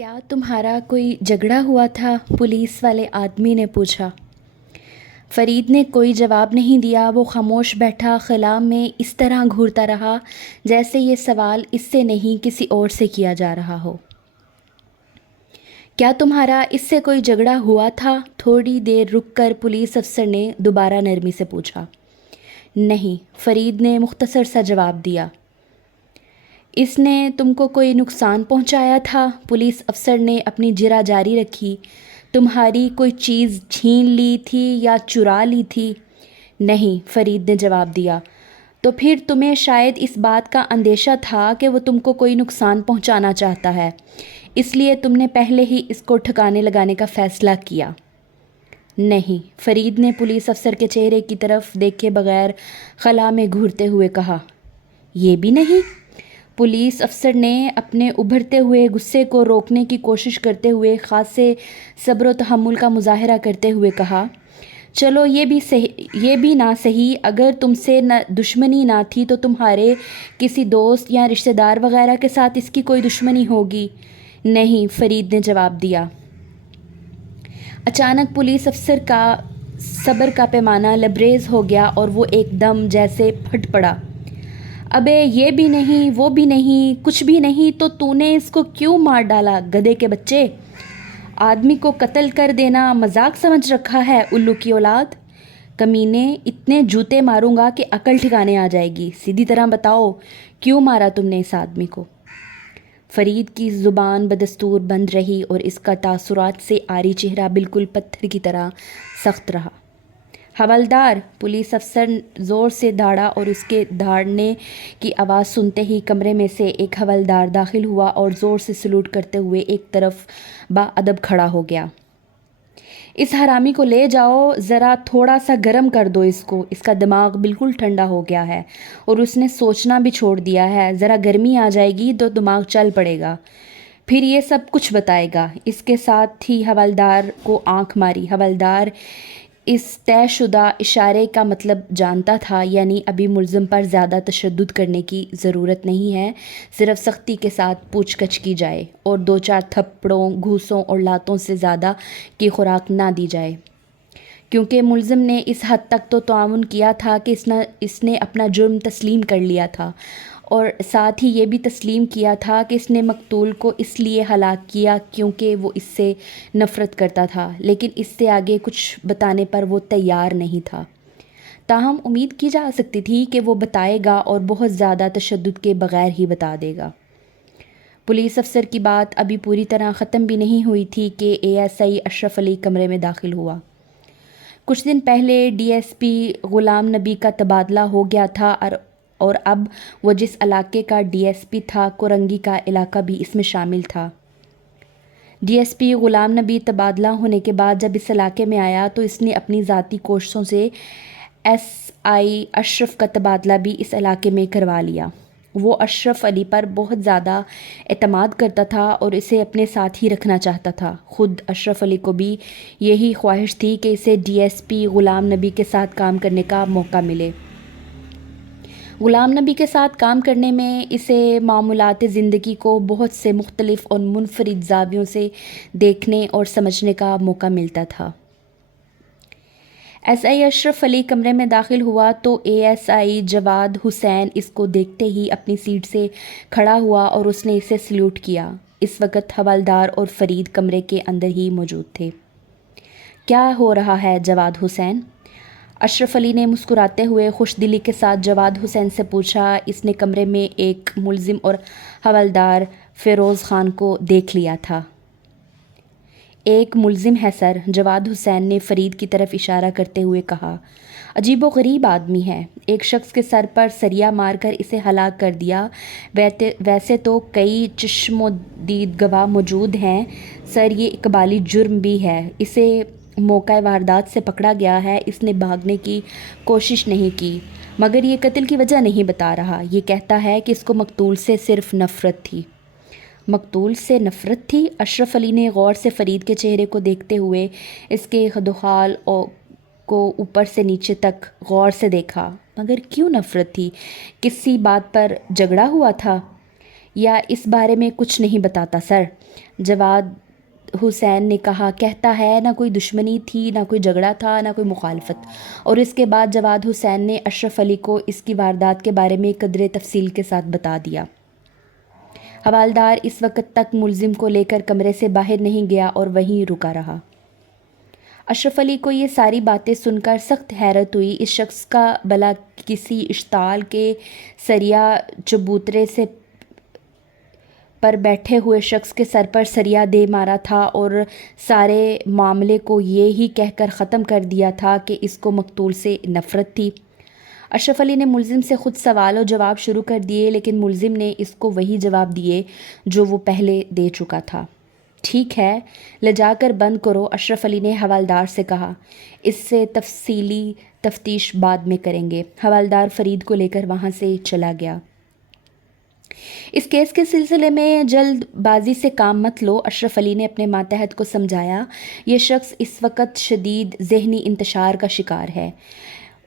کیا تمہارا کوئی جھگڑا ہوا تھا؟ پولیس والے آدمی نے پوچھا۔ فرید نے کوئی جواب نہیں دیا۔ وہ خاموش بیٹھا خلا میں اس طرح گھورتا رہا جیسے یہ سوال اس سے نہیں کسی اور سے کیا جا رہا ہو۔ کیا تمہارا اس سے کوئی جھگڑا ہوا تھا؟ تھوڑی دیر رک کر پولیس افسر نے دوبارہ نرمی سے پوچھا۔ نہیں، فرید نے مختصر سا جواب دیا۔ اس نے تم کو کوئی نقصان پہنچایا تھا؟ پولیس افسر نے اپنی جرح جاری رکھی۔ تمہاری کوئی چیز چھین لی تھی یا چرا لی تھی؟ نہیں، فرید نے جواب دیا۔ تو پھر تمہیں شاید اس بات کا اندیشہ تھا کہ وہ تم کو کوئی نقصان پہنچانا چاہتا ہے، اس لیے تم نے پہلے ہی اس کو ٹھکانے لگانے کا فیصلہ کیا۔ نہیں، فرید نے پولیس افسر کے چہرے کی طرف دیکھے بغیر خلا میں گھورتے ہوئے کہا۔ یہ بھی نہیں؟ پولیس افسر نے اپنے ابھرتے ہوئے غصے کو روکنے کی کوشش کرتے ہوئے خاصے صبر و تحمل کا مظاہرہ کرتے ہوئے کہا۔ چلو یہ بھی نہ صحیح، اگر تم سے دشمنی نہ تھی تو تمہارے کسی دوست یا رشتہ دار وغیرہ کے ساتھ اس کی کوئی دشمنی ہوگی۔ نہیں، فرید نے جواب دیا۔ اچانک پولیس افسر کا صبر کا پیمانہ لبریز ہو گیا اور وہ ایک دم جیسے پھٹ پڑا۔ ابے یہ بھی نہیں، وہ بھی نہیں، کچھ بھی نہیں تو نے اس کو کیوں مار ڈالا؟ گدھے کے بچے! آدمی کو قتل کر دینا مذاق سمجھ رکھا ہے، الو کی اولاد! کمینے، اتنے جوتے ماروں گا کہ عقل ٹھکانے آ جائے گی۔ سیدھی طرح بتاؤ، کیوں مارا تم نے اس آدمی کو؟ فرید کی زبان بدستور بند رہی اور اس کا تاثرات سے عاری چہرہ بالکل پتھر کی طرح سخت رہا۔ حوالدار! پولیس افسر زور سے دھاڑا اور اس کے دھاڑنے کی آواز سنتے ہی کمرے میں سے ایک حوالدار داخل ہوا اور زور سے سلوٹ کرتے ہوئے ایک طرف باادب کھڑا ہو گیا۔ اس حرامی کو لے جاؤ، ذرا تھوڑا سا گرم کر دو اس کو، اس کا دماغ بالکل ٹھنڈا ہو گیا ہے اور اس نے سوچنا بھی چھوڑ دیا ہے، ذرا گرمی آ جائے گی تو دماغ چل پڑے گا، پھر یہ سب کچھ بتائے گا۔ اس کے ساتھ ہی حوالدار کو آنکھ ماری۔ حوالدار اس طے شدہ اشارے کا مطلب جانتا تھا، یعنی ابھی ملزم پر زیادہ تشدد کرنے کی ضرورت نہیں ہے، صرف سختی کے ساتھ پوچھ گچھ کی جائے اور دو چار تھپڑوں، گھوسوں اور لاتوں سے زیادہ کی خوراک نہ دی جائے، کیونکہ ملزم نے اس حد تک تو تعاون کیا تھا کہ اس نے اپنا جرم تسلیم کر لیا تھا اور ساتھ ہی یہ بھی تسلیم کیا تھا کہ اس نے مقتول کو اس لیے ہلاک کیا کیونکہ وہ اس سے نفرت کرتا تھا، لیکن اس سے آگے کچھ بتانے پر وہ تیار نہیں تھا۔ تاہم امید کی جا سکتی تھی کہ وہ بتائے گا اور بہت زیادہ تشدد کے بغیر ہی بتا دے گا۔ پولیس افسر کی بات ابھی پوری طرح ختم بھی نہیں ہوئی تھی کہ A S I Ashraf Ali کمرے میں داخل ہوا۔ کچھ دن پہلے ڈی ایس پی غلام نبی کا تبادلہ ہو گیا تھا اور اب وہ جس علاقے کا ڈی ایس پی تھا، کورنگی کا علاقہ بھی اس میں شامل تھا۔ ڈی ایس پی غلام نبی تبادلہ ہونے کے بعد جب اس علاقے میں آیا تو اس نے اپنی ذاتی کوششوں سے ایس آئی اشرف کا تبادلہ بھی اس علاقے میں کروا لیا۔ وہ اشرف علی پر بہت زیادہ اعتماد کرتا تھا اور اسے اپنے ساتھ ہی رکھنا چاہتا تھا۔ خود اشرف علی کو بھی یہی خواہش تھی کہ اسے ڈی ایس پی غلام نبی کے ساتھ کام کرنے کا موقع ملے۔ غلام نبی کے ساتھ کام کرنے میں اسے معمولات زندگی کو بہت سے مختلف اور منفرد زاویوں سے دیکھنے اور سمجھنے کا موقع ملتا تھا۔ ایس آئی اشرف علی کمرے میں داخل ہوا تو اے ایس آئی جواد حسین اس کو دیکھتے ہی اپنی سیٹ سے کھڑا ہوا اور اس نے اسے سلیوٹ کیا۔ اس وقت حوالدار اور فرید کمرے کے اندر ہی موجود تھے۔ کیا ہو رہا ہے جواد حسین؟ اشرف علی نے مسکراتے ہوئے خوش دلی کے ساتھ جواد حسین سے پوچھا۔ اس نے کمرے میں ایک ملزم اور حوالدار فیروز خان کو دیکھ لیا تھا۔ ایک ملزم ہے سر، جواد حسین نے فرید کی طرف اشارہ کرتے ہوئے کہا۔ عجیب و غریب آدمی ہے، ایک شخص کے سر پر سریا مار کر اسے ہلاک کر دیا۔ ویسے تو کئی چشم و دید گواہ موجود ہیں سر، یہ اقبالی جرم بھی ہے۔ اسے موقع واردات سے پکڑا گیا ہے، اس نے بھاگنے کی کوشش نہیں کی، مگر یہ قتل کی وجہ نہیں بتا رہا۔ یہ کہتا ہے کہ اس کو مقتول سے صرف نفرت تھی۔ مقتول سے نفرت تھی؟ اشرف علی نے غور سے فرید کے چہرے کو دیکھتے ہوئے اس کے خد و خال کو اوپر سے نیچے تک غور سے دیکھا۔ مگر کیوں نفرت تھی؟ کسی بات پر جھگڑا ہوا تھا؟ یا اس بارے میں کچھ نہیں بتاتا سر، جواد حسین نے کہا۔ کہتا ہے نہ کوئی دشمنی تھی، نہ کوئی جھگڑا تھا، نہ کوئی مخالفت۔ اور اس کے بعد جواد حسین نے اشرف علی کو اس کی واردات کے بارے میں قدرے تفصیل کے ساتھ بتا دیا۔ حوالدار اس وقت تک ملزم کو لے کر کمرے سے باہر نہیں گیا اور وہیں رکا رہا۔ اشرف علی کو یہ ساری باتیں سن کر سخت حیرت ہوئی۔ اس شخص کا بلا کسی اشتعال کے سریا چبوترے سے پر بیٹھے ہوئے شخص کے سر پر سریا دے مارا تھا اور سارے معاملے کو یہ ہی کہہ کر ختم کر دیا تھا کہ اس کو مقتول سے نفرت تھی۔ اشرف علی نے ملزم سے خود سوال و جواب شروع کر دیے، لیکن ملزم نے اس کو وہی جواب دیے جو وہ پہلے دے چکا تھا۔ ٹھیک ہے، لے جا کر بند کرو، اشرف علی نے حوالدار سے کہا۔ اس سے تفصیلی تفتیش بعد میں کریں گے۔ حوالدار فرید کو لے کر وہاں سے چلا گیا۔ اس کیس کے سلسلے میں جلد بازی سے کام مت لو، اشرف علی نے اپنے ماتحت کو سمجھایا۔ یہ شخص اس وقت شدید ذہنی انتشار کا شکار ہے۔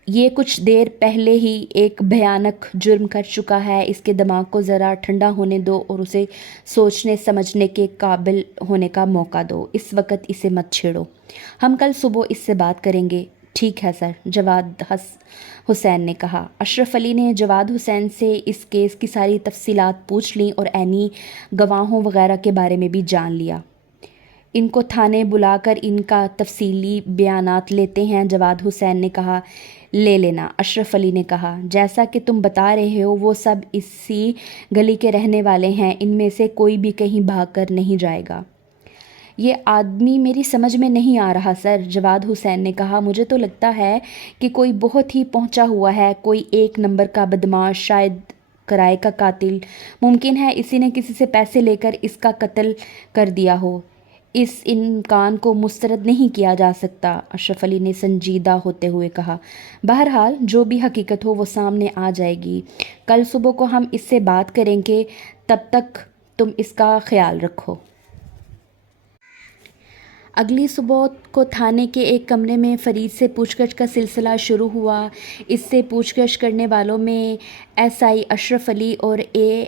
یہ کچھ دیر پہلے ہی ایک بھیانک جرم کر چکا ہے۔ اس کے دماغ کو ذرا ٹھنڈا ہونے دو اور اسے سوچنے سمجھنے کے قابل ہونے کا موقع دو۔ اس وقت اسے مت چھیڑو، ہم کل صبح اس سے بات کریں گے۔ ٹھیک ہے سر، جواد حسین نے کہا۔ اشرف علی نے جواد حسین سے اس کیس کی ساری تفصیلات پوچھ لیں اور عینی گواہوں وغیرہ کے بارے میں بھی جان لیا۔ ان کو تھانے بلا کر ان کا تفصیلی بیانات لیتے ہیں، جواد حسین نے کہا۔ لے لینا، اشرف علی نے کہا۔ جیسا کہ تم بتا رہے ہو وہ سب اسی گلی کے رہنے والے ہیں، ان میں سے کوئی بھی کہیں بھاگ کر نہیں جائے گا۔ یہ آدمی میری سمجھ میں نہیں آ رہا سر، جواد حسین نے کہا۔ مجھے تو لگتا ہے کہ کوئی بہت ہی پہنچا ہوا ہے، کوئی ایک نمبر کا بدماش، شاید کرائے کا قاتل۔ ممکن ہے اسی نے کسی سے پیسے لے کر اس کا قتل کر دیا ہو۔ اس امکان کو مسترد نہیں کیا جا سکتا، اشرف علی نے سنجیدہ ہوتے ہوئے کہا۔ بہرحال جو بھی حقیقت ہو وہ سامنے آ جائے گی۔ کل صبح کو ہم اس سے بات کریں گے، تب تک تم اس کا خیال رکھو۔ اگلی صبح کو تھانے کے ایک کمرے میں فرید سے پوچھ گچھ کا سلسلہ شروع ہوا۔ اس سے پوچھ گچھ کرنے والوں میں ایس آئی اشرف علی اور اے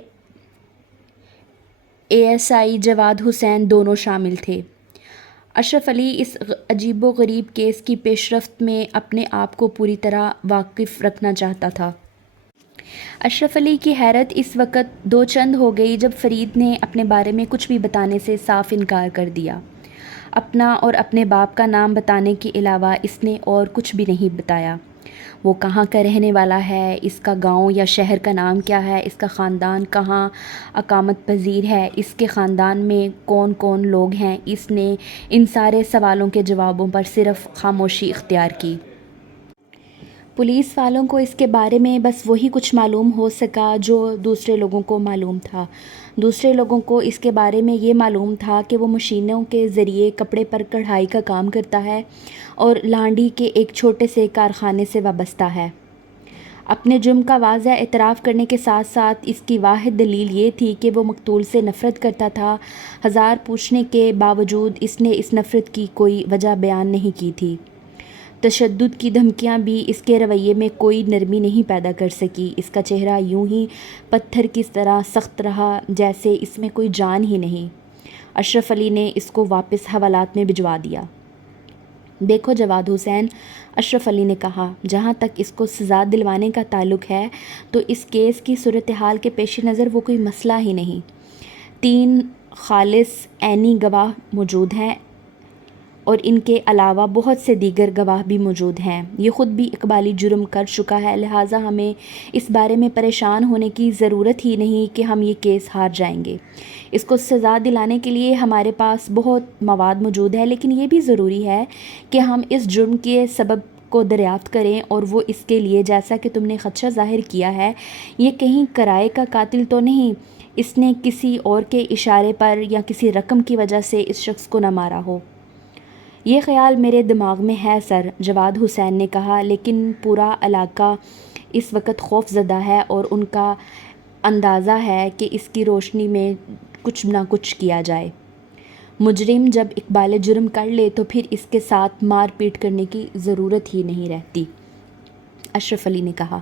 ایس آئی جواد حسین دونوں شامل تھے۔ اشرف علی اس عجیب و غریب کیس کی پیش رفت میں اپنے آپ کو پوری طرح واقف رکھنا چاہتا تھا۔ اشرف علی کی حیرت اس وقت دو چند ہو گئی جب فرید نے اپنے بارے میں کچھ بھی بتانے سے صاف انکار کر دیا۔ اپنا اور اپنے باپ کا نام بتانے کے علاوہ اس نے اور کچھ بھی نہیں بتایا۔ وہ کہاں کا رہنے والا ہے، اس کا گاؤں یا شہر کا نام کیا ہے، اس کا خاندان کہاں اقامت پذیر ہے، اس کے خاندان میں کون کون لوگ ہیں۔ اس نے ان سارے سوالوں کے جوابوں پر صرف خاموشی اختیار کی۔ پولیس والوں کو اس کے بارے میں بس وہی کچھ معلوم ہو سکا جو دوسرے لوگوں کو معلوم تھا۔ دوسرے لوگوں کو اس کے بارے میں یہ معلوم تھا کہ وہ مشینوں کے ذریعے کپڑے پر کڑھائی کا کام کرتا ہے اور لانڈی کے ایک چھوٹے سے کارخانے سے وابستہ ہے۔ اپنے جرم کا واضح اعتراف کرنے کے ساتھ ساتھ اس کی واحد دلیل یہ تھی کہ وہ مقتول سے نفرت کرتا تھا۔ ہزار پوچھنے کے باوجود اس نے اس نفرت کی کوئی وجہ بیان نہیں کی تھی۔ تشدد کی دھمکیاں بھی اس کے رویے میں کوئی نرمی نہیں پیدا کر سکی۔ اس کا چہرہ یوں ہی پتھر کی طرح سخت رہا جیسے اس میں کوئی جان ہی نہیں۔ اشرف علی نے اس کو واپس حوالات میں بھجوا دیا۔ دیکھو جواد حسین، اشرف علی نے کہا، جہاں تک اس کو سزا دلوانے کا تعلق ہے تو اس کیس کی صورتحال کے پیش نظر وہ کوئی مسئلہ ہی نہیں۔ 3 خالص عینی گواہ موجود ہیں اور ان کے علاوہ بہت سے دیگر گواہ بھی موجود ہیں۔ یہ خود بھی اقبالی جرم کر چکا ہے، لہٰذا ہمیں اس بارے میں پریشان ہونے کی ضرورت ہی نہیں کہ ہم یہ کیس ہار جائیں گے۔ اس کو سزا دلانے کے لیے ہمارے پاس بہت مواد موجود ہے، لیکن یہ بھی ضروری ہے کہ ہم اس جرم کے سبب کو دریافت کریں، اور وہ اس کے لیے، جیسا کہ تم نے خدشہ ظاہر کیا ہے، یہ کہیں کرائے کا قاتل تو نہیں، اس نے کسی اور کے اشارے پر یا کسی رقم کی وجہ سے اس شخص کو نہ مارا ہو۔ یہ خیال میرے دماغ میں ہے سر، جواد حسین نے کہا، لیکن پورا علاقہ اس وقت خوف زدہ ہے اور ان کا اندازہ ہے کہ اس کی روشنی میں کچھ نہ کچھ کیا جائے۔ مجرم جب اقبال جرم کر لے تو پھر اس کے ساتھ مار پیٹ کرنے کی ضرورت ہی نہیں رہتی، اشرف علی نے کہا۔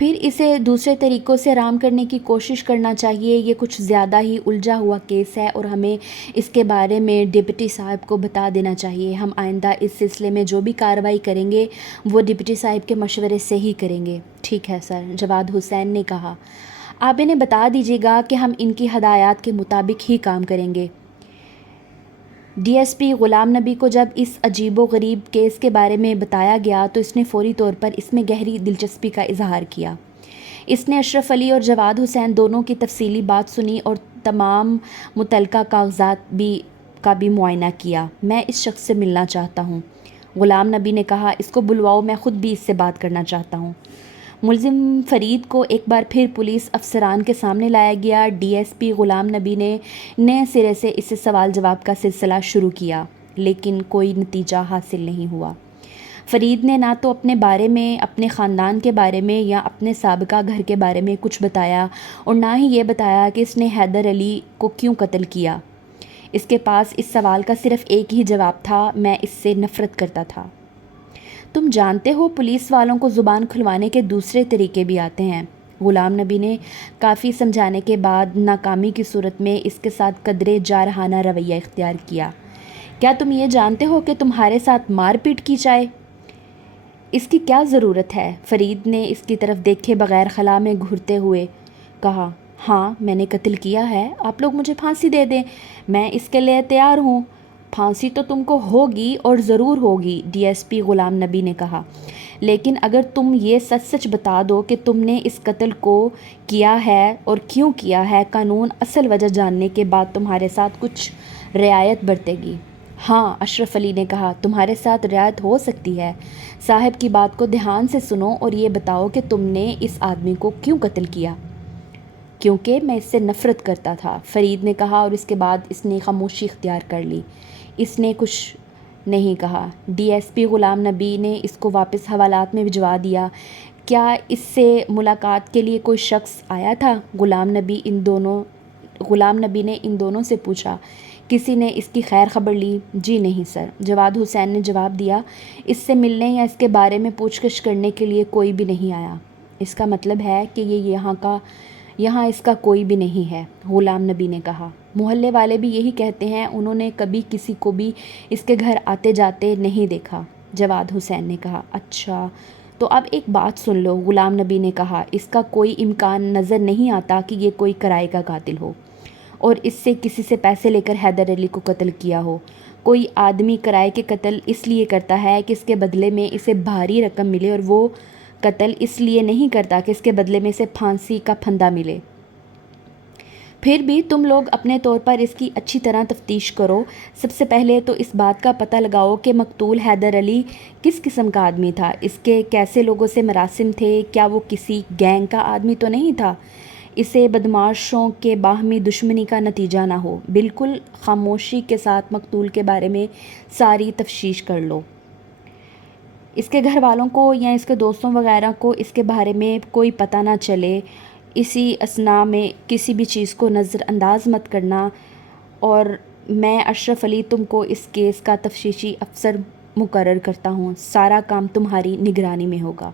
پھر اسے دوسرے طریقوں سے آرام کرنے کی کوشش کرنا چاہیے۔ یہ کچھ زیادہ ہی الجھا ہوا کیس ہے اور ہمیں اس کے بارے میں ڈپٹی صاحب کو بتا دینا چاہیے۔ ہم آئندہ اس سلسلے میں جو بھی کارروائی کریں گے وہ ڈپٹی صاحب کے مشورے سے ہی کریں گے۔ ٹھیک ہے سر، جواد حسین نے کہا۔ آپ انہیں بتا دیجیے گا کہ ہم ان کی ہدایات کے مطابق ہی کام کریں گے۔ ڈی ایس پی غلام نبی کو جب اس عجیب و غریب کیس کے بارے میں بتایا گیا تو اس نے فوری طور پر اس میں گہری دلچسپی کا اظہار کیا۔ اس نے اشرف علی اور جواد حسین دونوں کی تفصیلی بات سنی اور تمام متعلقہ کاغذات کا بھی معائنہ کیا۔ میں اس شخص سے ملنا چاہتا ہوں، غلام نبی نے کہا۔ اس کو بلواؤ، میں خود بھی اس سے بات کرنا چاہتا ہوں۔ ملزم فرید کو ایک بار پھر پولیس افسران کے سامنے لایا گیا۔ ڈی ایس پی غلام نبی نے نئے سرے سے اس سے سوال جواب کا سلسلہ شروع کیا، لیکن کوئی نتیجہ حاصل نہیں ہوا۔ فرید نے نہ تو اپنے بارے میں، اپنے خاندان کے بارے میں یا اپنے سابقہ گھر کے بارے میں کچھ بتایا اور نہ ہی یہ بتایا کہ اس نے حیدر علی کو کیوں قتل کیا۔ اس کے پاس اس سوال کا صرف ایک ہی جواب تھا: میں اس سے نفرت کرتا تھا۔ تم جانتے ہو پولیس والوں کو زبان کھلوانے کے دوسرے طریقے بھی آتے ہیں۔ غلام نبی نے کافی سمجھانے کے بعد ناکامی کی صورت میں اس کے ساتھ قدرے جارحانہ رویہ اختیار کیا۔ کیا تم یہ جانتے ہو کہ تمہارے ساتھ مار پیٹ کی جائے؟ اس کی کیا ضرورت ہے؟ فرید نے اس کی طرف دیکھے بغیر خلا میں گھرتے ہوئے کہا۔ ہاں، میں نے قتل کیا ہے۔ آپ لوگ مجھے پھانسی دے دیں، میں اس کے لیے تیار ہوں۔ پھانسی تو تم کو ہوگی اور ضرور ہوگی، ڈی ایس پی غلام نبی نے کہا، لیکن اگر تم یہ سچ سچ بتا دو کہ تم نے اس قتل کو کیا ہے اور کیوں کیا ہے، قانون اصل وجہ جاننے کے بعد تمہارے ساتھ کچھ رعایت برتے گی۔ ہاں، اشرف علی نے کہا، تمہارے ساتھ رعایت ہو سکتی ہے۔ صاحب کی بات کو دھیان سے سنو اور یہ بتاؤ کہ تم نے اس آدمی کو کیوں قتل کیا؟ کیونکہ میں اس سے نفرت کرتا تھا، فرید نے کہا، اور اس کے بعد اس نے خاموشی اختیار کر لی۔ اس نے کچھ نہیں کہا۔ ڈی ایس پی غلام نبی نے اس کو واپس حوالات میں بھجوا دیا۔ کیا اس سے ملاقات کے لیے کوئی شخص آیا تھا؟ غلام نبی نے ان دونوں سے پوچھا۔ کسی نے اس کی خیر خبر لی؟ جی نہیں سر، جواد حسین نے جواب دیا۔ اس سے ملنے یا اس کے بارے میں پوچھ گچھ کرنے کے لیے کوئی بھی نہیں آیا۔ اس کا مطلب ہے کہ یہ یہاں اس کا کوئی بھی نہیں ہے، غلام نبی نے کہا۔ محلے والے بھی یہی کہتے ہیں، انہوں نے کبھی کسی کو بھی اس کے گھر آتے جاتے نہیں دیکھا، جواد حسین نے کہا۔ اچھا، تو اب ایک بات سن لو، غلام نبی نے کہا، اس کا کوئی امکان نظر نہیں آتا کہ یہ کوئی کرائے کا قاتل ہو اور اس سے کسی سے پیسے لے کر حیدر علی کو قتل کیا ہو۔ کوئی آدمی کرائے کے قتل اس لیے کرتا ہے کہ اس کے بدلے میں اسے بھاری رقم ملے، اور وہ قتل اس لیے نہیں کرتا کہ اس کے بدلے میں اسے پھانسی کا پھندہ ملے۔ پھر بھی تم لوگ اپنے طور پر اس کی اچھی طرح تفتیش کرو۔ سب سے پہلے تو اس بات کا پتہ لگاؤ کہ مقتول حیدر علی کس قسم کا آدمی تھا، اس کے کیسے لوگوں سے مراسم تھے، کیا وہ کسی گینگ کا آدمی تو نہیں تھا، اسے بدماشوں کے باہمی دشمنی کا نتیجہ نہ ہو۔ بالکل خاموشی کے ساتھ مقتول کے بارے میں ساری تفتیش کر لو۔ اس کے گھر والوں کو یا اس کے دوستوں وغیرہ کو اس کے بارے میں کوئی پتہ نہ چلے۔ اسی اثناء میں کسی بھی چیز کو نظر انداز مت کرنا، اور میں اشرف علی تم کو اس کیس کا تفتیشی افسر مقرر کرتا ہوں۔ سارا کام تمہاری نگرانی میں ہوگا۔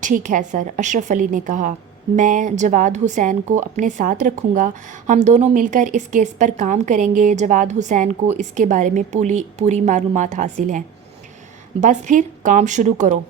ٹھیک ہے سر، اشرف علی نے کہا۔ میں جواد حسین کو اپنے ساتھ رکھوں گا، ہم دونوں مل کر اس کیس پر کام کریں گے۔ جواد حسین کو اس کے بارے میں پوری معلومات حاصل ہیں، بس پھر کام شروع کرو۔